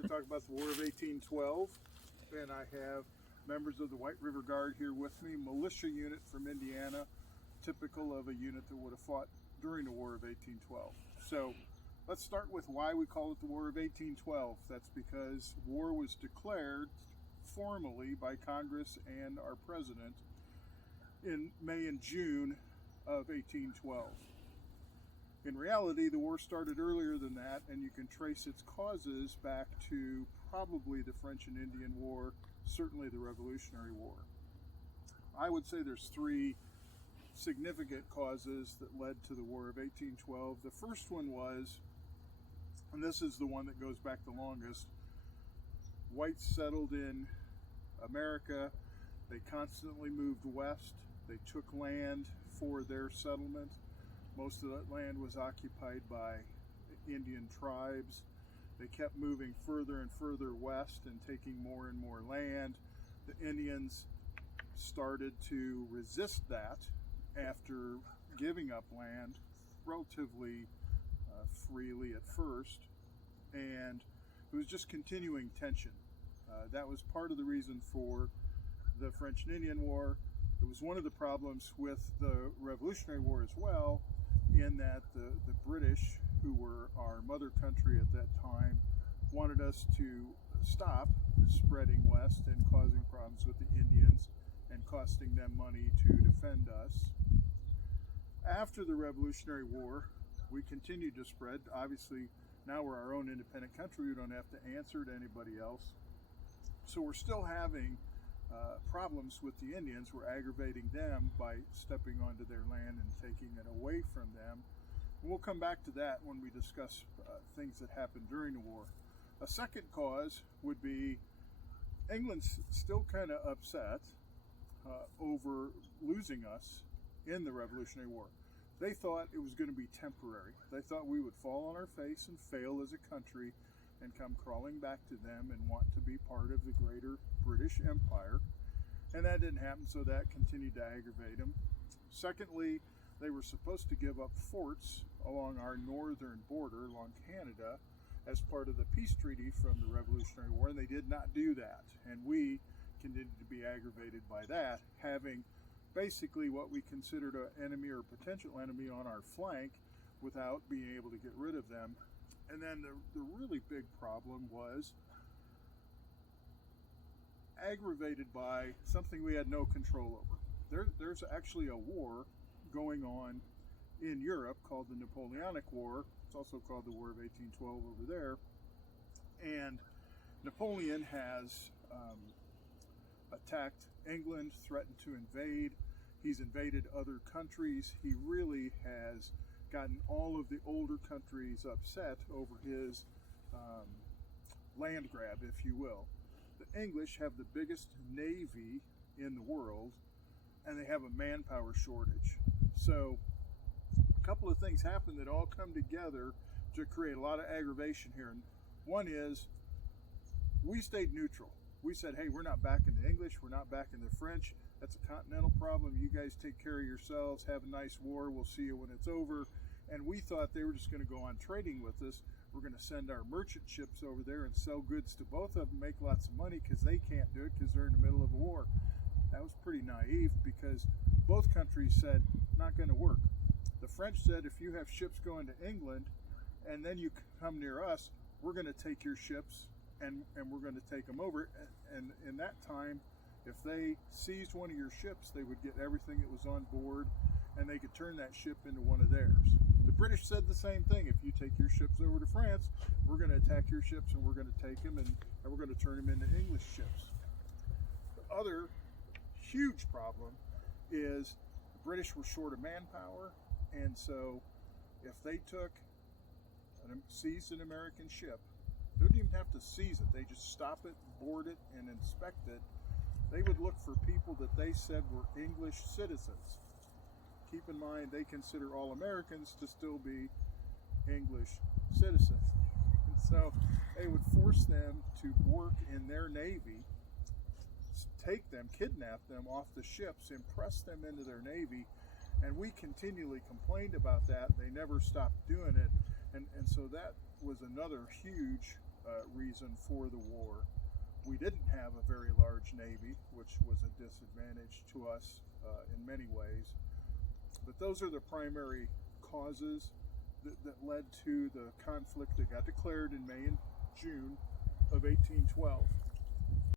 going to talk about the War of 1812, and I have members of the White River Guard here with me, militia unit from Indiana, typical of a unit that would have fought during the War of 1812. So let's start with why we call it the War of 1812. That's because war was declared formally by Congress and our president in May and June of 1812. In reality, the war started earlier than that, and you can trace its causes back to probably the French and Indian War, certainly the Revolutionary War. I would say there's three significant causes that led to the War of 1812. The first one was, and this is the one that goes back the longest, whites settled in America. They constantly moved west. They took land for their settlement. Most of that land was occupied by Indian tribes. They kept moving further and further west and taking more and more land. The Indians started to resist that after giving up land relatively freely at first, and it was just continuing tension. That was part of the reason for the French and Indian War. It was one of the problems with the Revolutionary War as well, in that the British, who were our mother country at that time, wanted us to stop spreading west and causing problems with the Indians and costing them money to defend us. After the Revolutionary War, we continued to spread. Obviously, now we're our own independent country. We don't have to answer to anybody else. So we're still having problems with the Indians. We're aggravating them by stepping onto their land and taking it away from them. And we'll come back to that when we discuss things that happened during the war. A second cause would be England's still kind of upset over losing us in the Revolutionary War. They thought it was going to be temporary. They thought we would fall on our face and fail as a country and come crawling back to them and want to be part of the greater British Empire. And that didn't happen, so that continued to aggravate them. Secondly, they were supposed to give up forts along our northern border, along Canada, as part of the peace treaty from the Revolutionary War, and they did not do that. And we continued to be aggravated by that, having basically what we considered an enemy or potential enemy on our flank without being able to get rid of them. And then the really big problem was aggravated by something we had no control over. There's actually a war going on in Europe called the Napoleonic War. It's also called the War of 1812 over there. And Napoleon has attacked England, threatened to invade. He's invaded other countries. He really has gotten all of the older countries upset over his land grab, if you will. The English have the biggest navy in the world, and they have a manpower shortage. So a couple of things happen that all come together to create a lot of aggravation here. And one is, we stayed neutral. We said, hey, we're not backing the English, we're not backing the French. That's a continental problem. You guys take care of yourselves, have a nice war, we'll see you when it's over. And we thought they were just going to go on trading with us. We're going to send our merchant ships over there and sell goods to both of them, make lots of money, because they can't do it because they're in the middle of a war. That was pretty naive, because both countries said, not going to work. The French said, if you have ships going to England and then you come near us, we're going to take your ships and we're going to take them over. And in that time, if they seized one of your ships, they would get everything that was on board, and they could turn that ship into one of theirs. The British said the same thing. If you take your ships over to France, we're going to attack your ships and we're going to take them and we're going to turn them into English ships. The other huge problem is the British were short of manpower, and so if they seized an American ship, they wouldn't even have to seize it. They just stop it, board it, and inspect it. They would look for people that they said were English citizens. Keep in mind, they consider all Americans to still be English citizens. And so they would force them to work in their navy, take them, kidnap them off the ships, impress them into their navy, and we continually complained about that. They never stopped doing it. And so that was another huge reason for the war. We didn't have a very large Navy, which was a disadvantage to us in many ways. But those are the primary causes that led to the conflict that got declared in May and June of 1812.